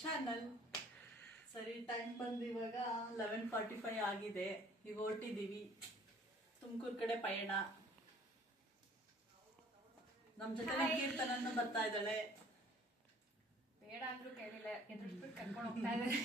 Channel. ಸರಿ, time ಬಂದು ಇವಾಗ 11:45 ಆಗಿದೆ. ಈಗ ಹೊರಟಿದ್ದೀವಿ ತುಮಕೂರು ಕಡೆ ಪಯಣ. ನಮ್ಮ ಜೊತೆ ಕೀರ್ತನನ್ನು ಬರ್ತಾ ಇದ್ದಾಳೆ. ಬೇಡ ಅಂದ್ರೂ ಕೇಳಿಲ್ಲ, ಎದುರಿಸ್ಬಿಟ್ಟು ಕರ್ಕೊಂಡು ಹೋಗ್ತಾ ಇದ್ದಾರೆ.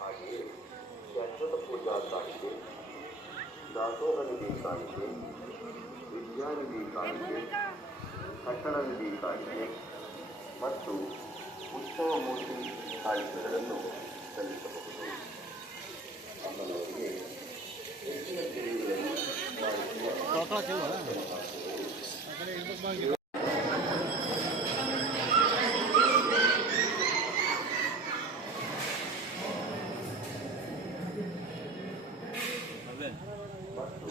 ಹಾಗೆಯೇ ಶಾಶ್ವತ ಪೂಜಾ ಕಾಣಿಕೆ, ದಾಸೋಹ ನಿಧಿ ಕಾಣಿಕೆ, ವಿದ್ಯಾನಿಧಿ ಕಾಣಿಕೆ, ಕಟ್ಟಡ ನಿಧಿ ಕಾಣಿಕೆ ಮತ್ತು ಉತ್ಸವ ಮೂರ್ತಿ ಕಾಣಿಕೆಗಳನ್ನು ಸಲ್ಲಿಸಬಹುದು. ಅಮ್ಮನವರಿಗೆ ಹೆಚ್ಚಿನ ತಿಳಿವುಗಳನ್ನು ಮತ್ತು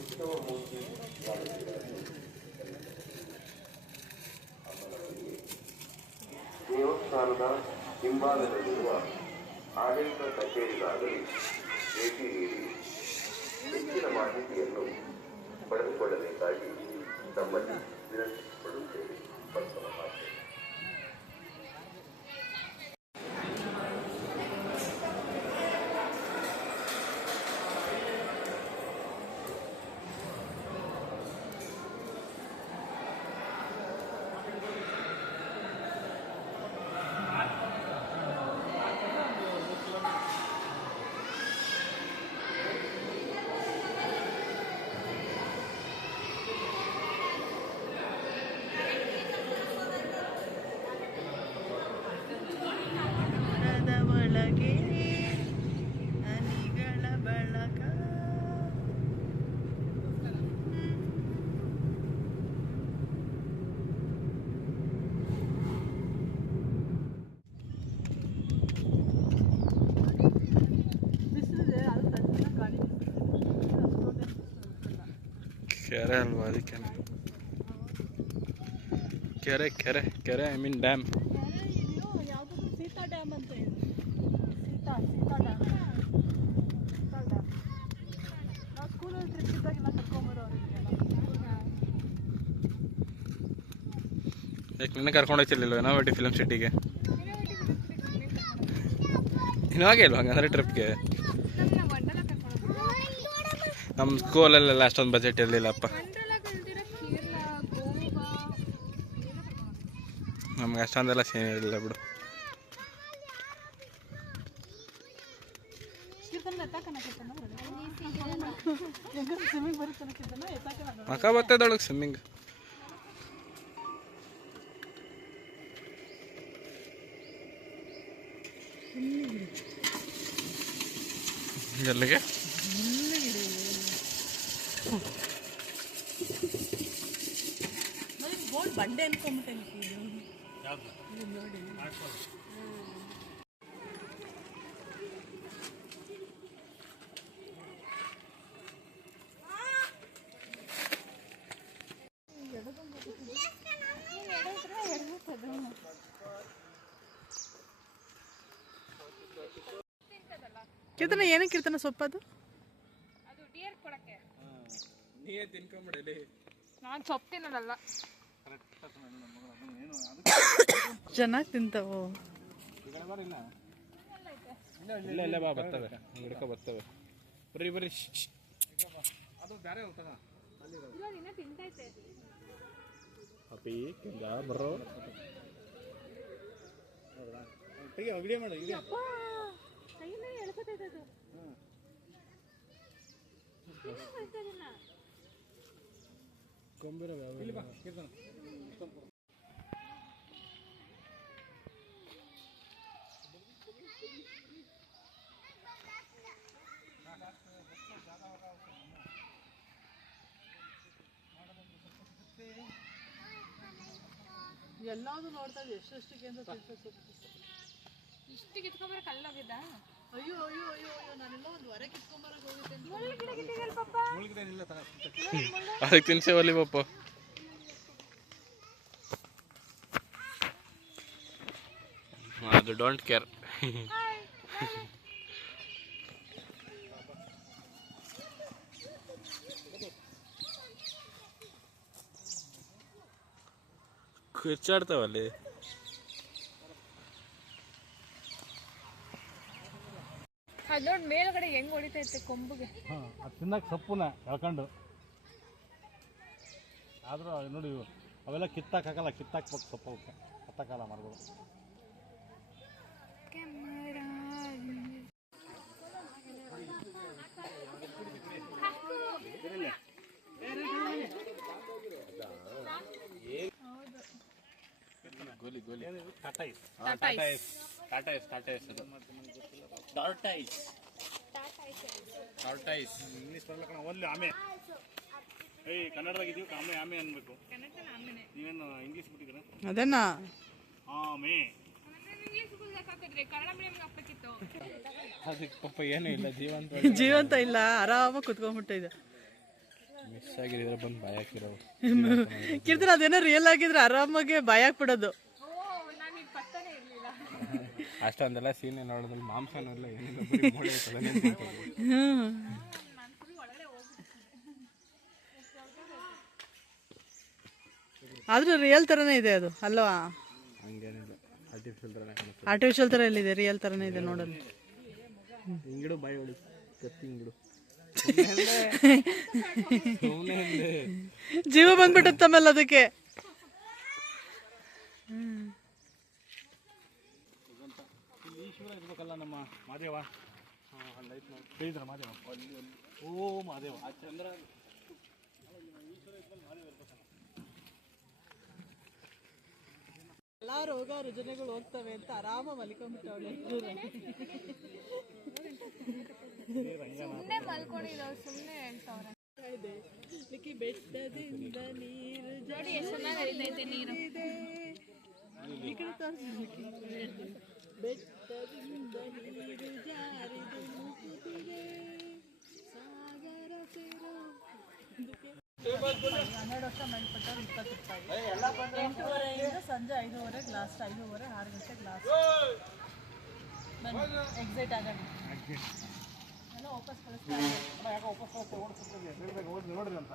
ಉತ್ಸವ ಮೂರ್ತಿ ಕಾಣಿಕೆಗಳನ್ನು ಅಮ್ಮನವರಿಗೆ ದೇವಸ್ಥಾನದ ಹಿಂಭಾಗದಲ್ಲಿರುವ ಆಡಳಿತ ಕಚೇರಿಗಾಗಲಿ ಭೇಟಿ ನೀಡಿ ಹೆಚ್ಚಿನ ಮಾಹಿತಿಯನ್ನು ಪಡೆದುಕೊಳ್ಳಬೇಕಾಗಿ ತಮ್ಮಲ್ಲಿ ವಿನಂತಿಸಿಕೊಳ್ಳುತ್ತೇವೆ. ಬಸವ ಮಾತೆ. ಕೆರೆ ಅಲ್ವಾ, ಅದಕ್ಕೆ ಕೆರೆ ಕೆರೆ ಕೆರೆ I mean dam. Sita dam ಅಂತ ಇದೆ. ಸೀತಾ ಡ್ಯಾಮ್. ನಾವು ಸ್ಕೂಲಲ್ಲಿ ಟ್ರಿಪ್ ಇದ್ದಾಗೆಲ್ಲ ಕರ್ಕೊಂಬರೋರು. ಯಾಕೆ ನಿನ್ನೆ ಕರ್ಕೊಂಡು ಹೋಗ್ತಿರ್ಲಿಲ್ವ ಇನೋವೇಟಿವ್ ಫಿಲ್ಮ್ ಸಿಟಿಗೆ? ಇನ್ನಾಗೆ ಇಲ್ವಾ ಹಂಗಂದ್ರೆ ಟ್ರಿಪ್ಗೆ? ನಮ್ಮ ಸ್ಕೂಲಲ್ಲೆಲ್ಲ ಅಷ್ಟೊಂದು ಬಜೆಟ್ ಇರಲಿಲ್ಲಪ್ಪ. ನಮ್ಗೆ ಅಷ್ಟೊಂದೆಲ್ಲ ಸೀನ್ ಇಲ್ಲ ಬಿಡು. ಮಕ ಬರ್ತದೊಳಗೆ ಸ್ವಿಮ್ಮಿಂಗ್. ಎಲ್ಲಿಗೆ ಬೋರ್ಡ್ ಬಂಡೆ ಅನ್ಕೊಂಬಿಟ್ಟೆ ನೋಡಿ. ಕೀರ್ತನ ಏನಕ್ಕೆ ಕೀರ್ತನ ಸೊಪ್ಪದು? ಅದು ಡಿಯರ್ ಕೊಡಕ್ಕೆ. ನೀವೇ ತಿನ್ಕೊಂಬಿಡಲಿ. ನಾನು ಸೊಪ್ಪು ತಿನ್ನೋದಲ್ಲ. ಚೆನ್ನಾಗಿ ತಿಂತಾವು. ಇಲ್ಲ ಇಲ್ಲ ಬಾ ಬರ್ತವೆ, ಹಿಡ್ಕೊ ಬರ್ತವೆ. ಬರ್ರಿ ಬರ್ರಿ. ಅದು ಬೇರೆ ದಿನ ತಿಂತೈತೆ. ಅಪ್ಪಿ ಕೆಂಗ ಬರ್ರೋ ವಿಡಿಯೋ ಮಾಡು. ಕೈಯಿಂದ ಎಳ್ಕೊತೈತೆ ಅದು. ಕೊಂಬಿರ ಎಲ್ಲಾದ್ರು ನೋಡ್ತಾ ಇದ್ದೆ ಎಷ್ಟೆಷ್ಟಿಗೆ ಅಂತ ಇಷ್ಟು ಕಿತ್ಕೊಂಬರ ಕಲ್ಲೋಗಿದ್ದ. ಅಯ್ಯೋ ಅಯ್ಯೋ ಅಯ್ಯೋ ಅಯ್ಯೋ ನಾನೆಲ್ಲ ಒಂದು ಹೊರ ಕಿತ್ಕೊಂಬರಕ್ಕೆ ಹೋಗಿದ್ದೆ. ಅದಕ್ಕೆ ತಿನ್ಸೇವಲ್ಲಿ ಪಪ್ಪ. ಅದು ಡೋಂಟ್ ಕೇರ್. ಕಿರ್ಚಾಡ್ತಾವಲ್ಲಿ. ಅದು ನೋಡಿ ಮೇಲ್ಗಡೆ ಹೆಂಗ್ ಹೊಡಿತೈತೆ ಕೊಂಬುಗೆ. ಅದು ತಿನ್ನಕ್ಕೆ ಸೊಪ್ಪುನ ಎಳ್ಕೊಂಡು. ಆದರೂ ನೋಡಿ ಅವೆಲ್ಲ ಕಿತ್ತಾಕಲ್ಲ, ಕಿತ್ತಾಕ್ಬೇಕು ಸೊಪ್ಪು ಅವಕ್ಕೆ ಹತ್ತಕ್ಕಲ್ಲ ಮರಗಳು. ಗೋಲಿ ಗೋಲಿ ಟಾಟಾಯಿಸ್ ಟಾರ್ಟೈಸ್ ಇಂಗ್ಲೀಷ್ ಬರ್ಲಕ್ಕ ಒಲ್ಲಿ ಆಮೆ. ಏಯ್ ಕನ್ನಡದಾಗ ಇದೀವಿ ಆಮೆ ಆಮೆ ಅನ್ಬೇಕು. ನೀವೇನು ಇಂಗ್ಲೀಷ್ ಬಿಟ್ಟಿದ್ದೀರ? ಅದನ್ನ ಆಮೆ. ಕನ್ನಡ ಮೀಡಿಯಂ ಹಾಕ್ಬೇಕಿತ್ತು. ಅದಕ್ಕೆ ಪಾಪ ಏನೂ ಇಲ್ಲ, ಜೀವಂತ ಇಲ್ಲ, ಆರಾಮಾಗಿ ಕುತ್ಕೊಂಡ್ಬಿಟ್ಟಿದೆ. ಮಿಸ್ ಆಗಿದ್ರೆ ಬಂದು ಬಾಯ್ ಹಾಕಿರೋ. ಕೀರ್ತನ ಅದೇನೋ ರಿಯಲ್ ಆಗಿದ್ರೆ ಆರಾಮಾಗಿ ಬಾಯಾಕ್ ಬಿಡೋದು. ಅಷ್ಟೊಂದೆಲ್ಲ ಸೀನೆ ನೋಡೋದ್ರಲ್ಲಿ ಮಾಂಸನೆಲ್ಲ ಏನಿಲ್ಲ. ಆದ್ರೂ ರಿಯಲ್ ತರನೇ ಇದೆ ಅದು ಅಲ್ವಾ? ಹಂಗೇನಿಲ್ಲ, ಆರ್ಟಿಫಿಷಿಯಲ್ ತರ ಎಲ್ಲಿದೆ, ರಿಯಲ್ ತರನೇ ಇದೆ ನೋಡೋದು. ಹಿಂಗಿಡು ಬಾಯಿ ಹೊಡಿ, ಕತ್ತಿ ಹಿಂಗಿಡು. ಜೀವ ಬಂದ್ಬಿಟ್ಟತ್ತಮೇಲೆ ಅದಕ್ಕೆ. ಈಶ್ವರ ಇರ್ಬೇಕಲ್ಲ ನಮ್ಮ ಮಾದೇವ. ಹೇಳಿದ್ರ ಮಾದೇವ. ಓ ಮಾದೇವ ಚಂದ್ರ. ಎಲ್ಲಾ ರೋಗ ರುಜಿನಗಳು ಹೋಗ್ತವೆ ಅಂತ ಆರಾಮ ಮಲಿಕೊಂಡ್ಬಿಟ್ಟವಳೆ. ಸುಮ್ಮನೆ ಮಲ್ಕೊಂಡಿದ್ದಾವೆ, ಸುಮ್ಮನೆ ಹೇಳ್ತಾವ್ರೆ. ಬೆಟ್ಟದಿಂದ ನೀರು ನೋಡಿ ಎಷ್ಟು ಚೆನ್ನಾಗಿ ಹರಿತೈತೆ ನೀರು. ಈ ಕಡೆ ತೋರಿಸಿ. ಬೆಟ್ಟದಿಂದ ನೀರು ಜಾರಿದು ಮುಗಿದಿದೆ ಸಾಗರ ಸೇರೋ. 12 ವರ್ಷ ಮೇಲ್ಪಟ್ಟವ್ರು 20 ರೂಪಾಯಿ. 8:30 ಸಂಜೆ 5:30 ಲಾಸ್ಟ್. 5:30 6 ಗಂಟೆಗೆ ಲಾಸ್ಟ್. ಬನ್ನಿ ಎಕ್ಸಿಟ್ ಆಗೋಣ. ಎಲ್ಲ ವಾಪಸ್ ಕಳಿಸ್ತಾರೆ. ನೋಡ್ರಿ ಅಂತ